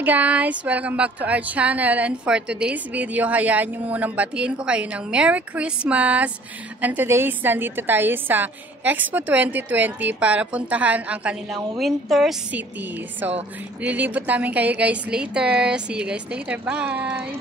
Hi guys! Welcome back to our channel, and for today's video, hayaan nyo munang batiin ko kayo ng Merry Christmas! And today's, nandito tayo sa Expo 2020 para puntahan ang kanilang Winter City. So, lilibot namin kayo guys later. See you guys later. Bye!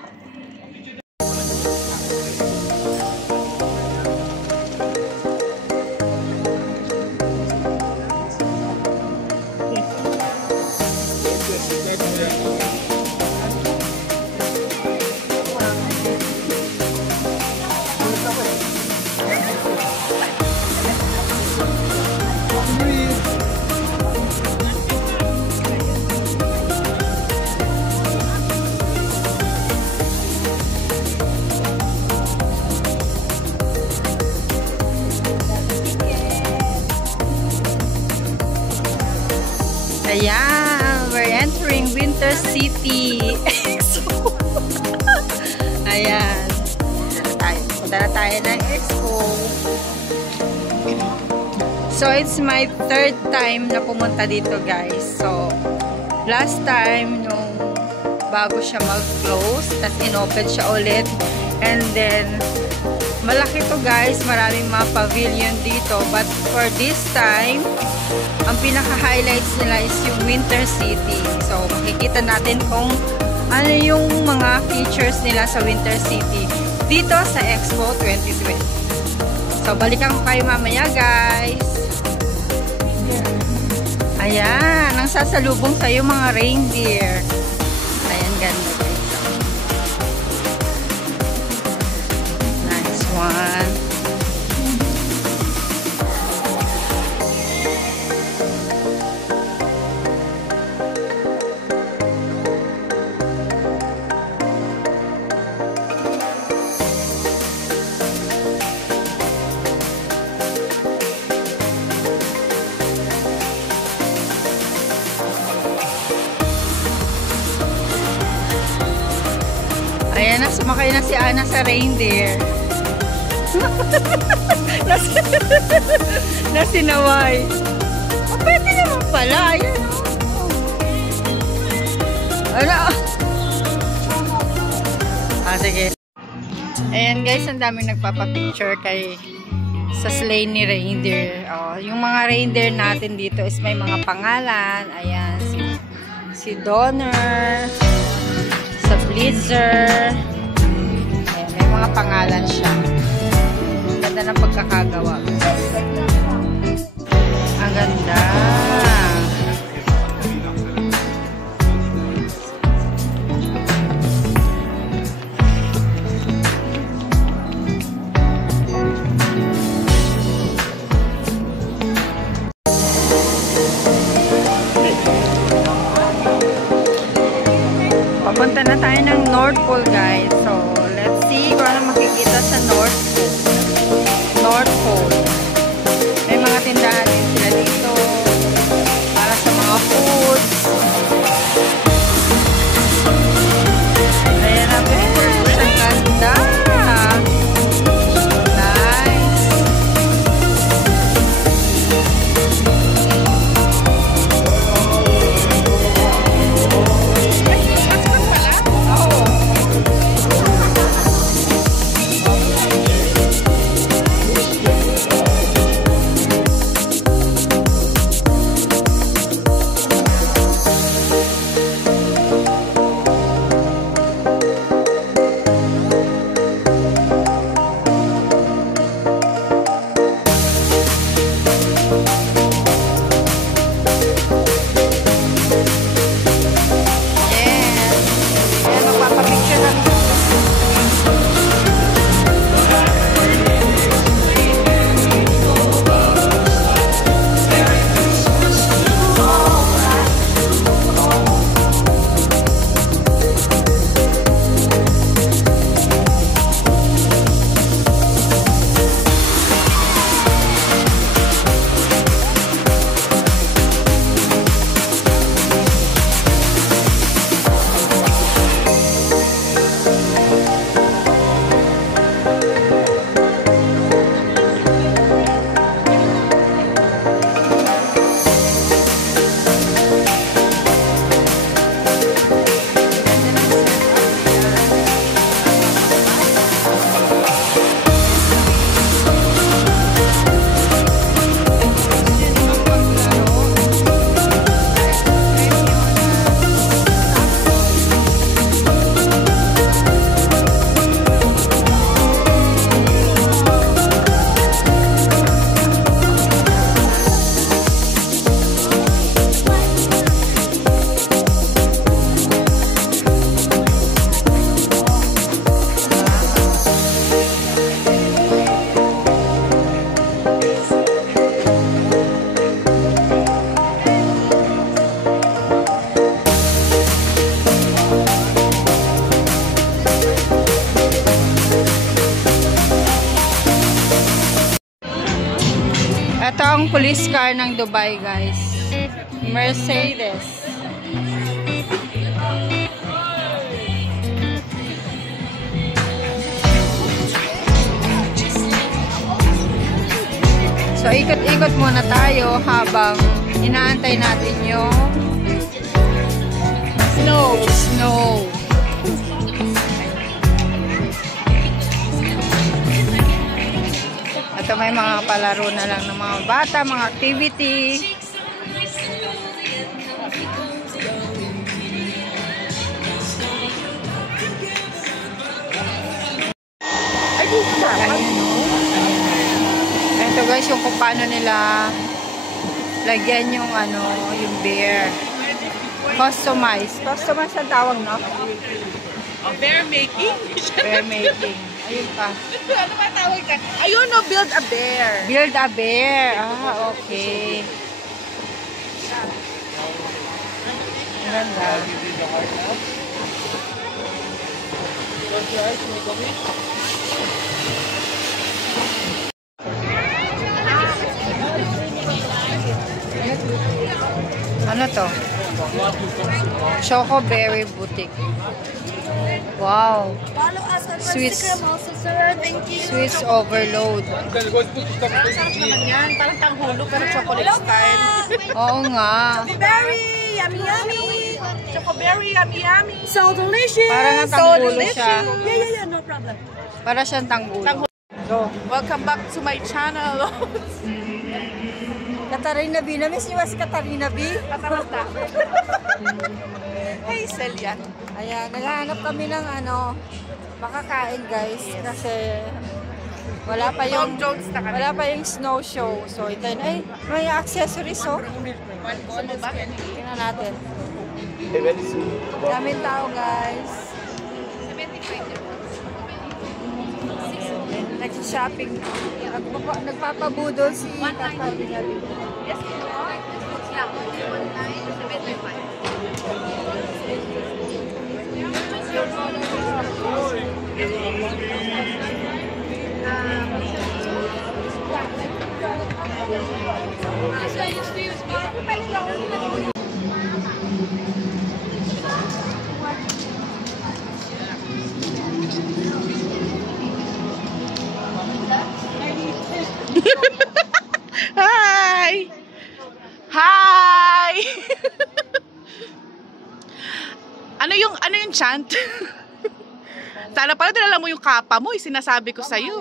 Ayan, we're entering Winter City. Ayan. Punta na tayo ng Expo. So, it's my third time na pumunta dito, guys. So, last time, nung bago siya mag-close, tapos in-open siya ulit. And then, malaki to guys. Maraming mga pavilion dito. But for this time, ang pinaka-highlights nila is yung Winter City. So, makikita natin kung ano yung mga features nila sa Winter City dito sa Expo 2020. So, balikan ko kayo mamaya, guys. Ayan, ang sasalubong sa'yo mga reindeer. Ayan, ganda guys. Nice one. Ayan na, sumakay na si Ana sa reindeer. Nasinaway. Oh, pwede naman pala. Ayan. Ano? Sige. Ayan guys, ang daming nagpapapicture kay sa sleigh ni reindeer. Oh, yung mga reindeer natin dito is may mga pangalan. Ayan, si Donner, sa Blizzard. Ayan, may mga pangalan siya. Ganda ng pagkakagawa. Ang ganda. Papunta na tayo ng North Pole guys. So, let's see kung ano makikita sa North Pole. North Pole. May mga tindahan din sila dito. ang police car ng Dubai, guys. Mercedes. So, ikot-ikot muna tayo habang inaantay natin yung snow. Ito may mga palaro na lang ng mga bata, mga activity. Ito guys, yung kung paano nila lagyan yung yung bear. Customize ang tawag, no? Bear making? Bear making. Ayun pa. Ano ba tawag ka? Ayun, no, build a bear. Build a bear. Ah, okay. Ang ganda. Ano to? Choco Berry Boutique. Wow. Follow us on Sweets. Instagram also, sir. Thank you. Sweets overload. Parang sarap naman yan. Parang tanghulog pero chocolate style. Oo nga. Berry! Yummy, yummy! Chocoberry, yummy, yummy! So delicious. Parang ang tanggulo siya. Yeah, no problem. Para siyang tanggulo. Welcome back to my channel. Katarina B. Namiss niyo si Katarina B? Katarata. Hey, Celia. Ayan, naghahanap kami ng makakain guys. Kasi wala pa yung snow show. So ito yun. Ay, may accessories oh. Tingnan natin. Daming tao guys. Nag-shopping. Nagpapabudol si Katarina B. Hi! Hi! ano yung chant? Sana pala dinala mo yung kapa mo, sinasabi ko sa'yo.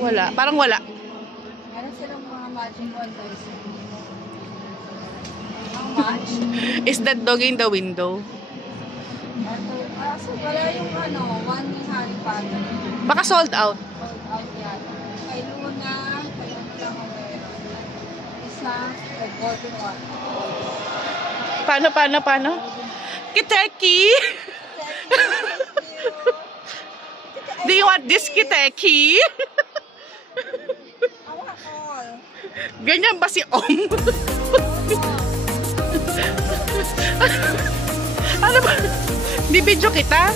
Wala, parang wala. Meron silang mga matching contest. Ang match? Is that dog in the window? So wala yung one ni Harry Potter. Baka sold out. Sold out yan. Kay Luna, kay isa, kay Golden One. Paano? Kiteki! Do you want this kiteki? Ganyan ba si Om? Ano ba? Bibidyo kita?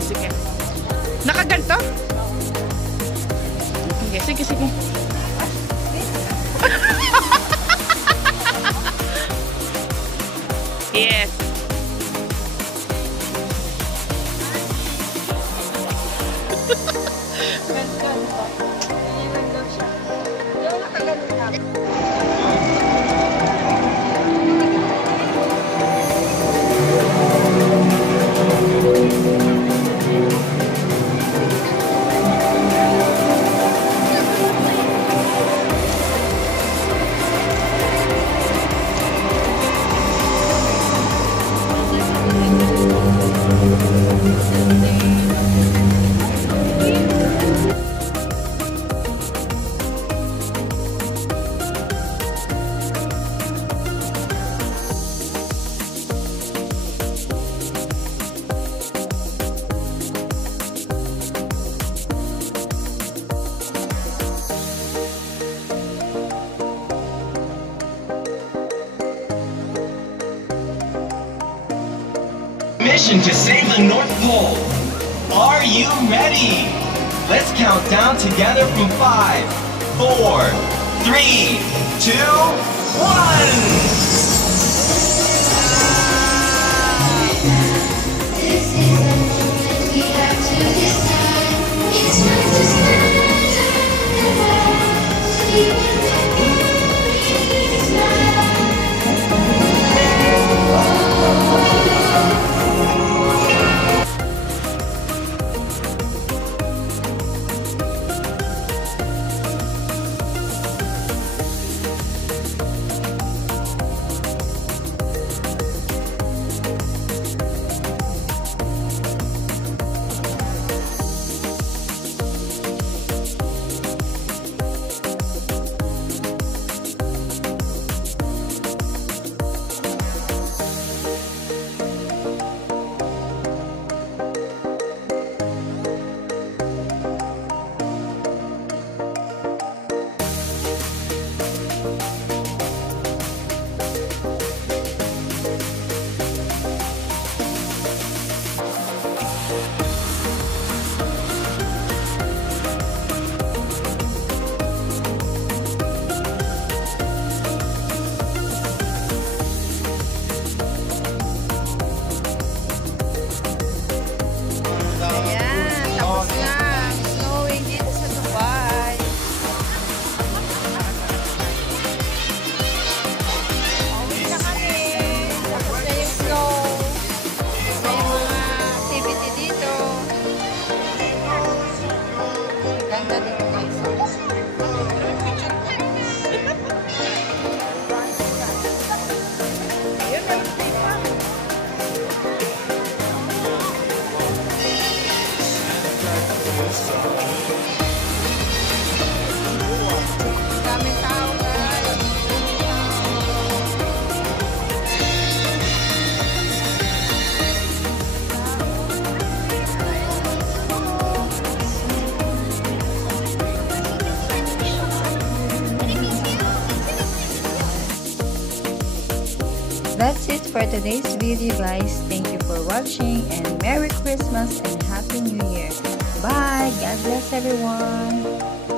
Sige. Nakaganto? Sige. Yes. Mission to save the North Pole. Are you ready? Let's count down together from 5, 4, 3, 2, 1. Ayan, tapos na. Snowing dito sa Dubai. Pauwi na kami. Tapos na yung snow. May mga activity dito. Ganda dito guys. Ayun, may stay pa. Daming tao guys. That's it for today's video guys. Thank you for watching and Merry Christmas and Happy New Year. Bye. God bless everyone.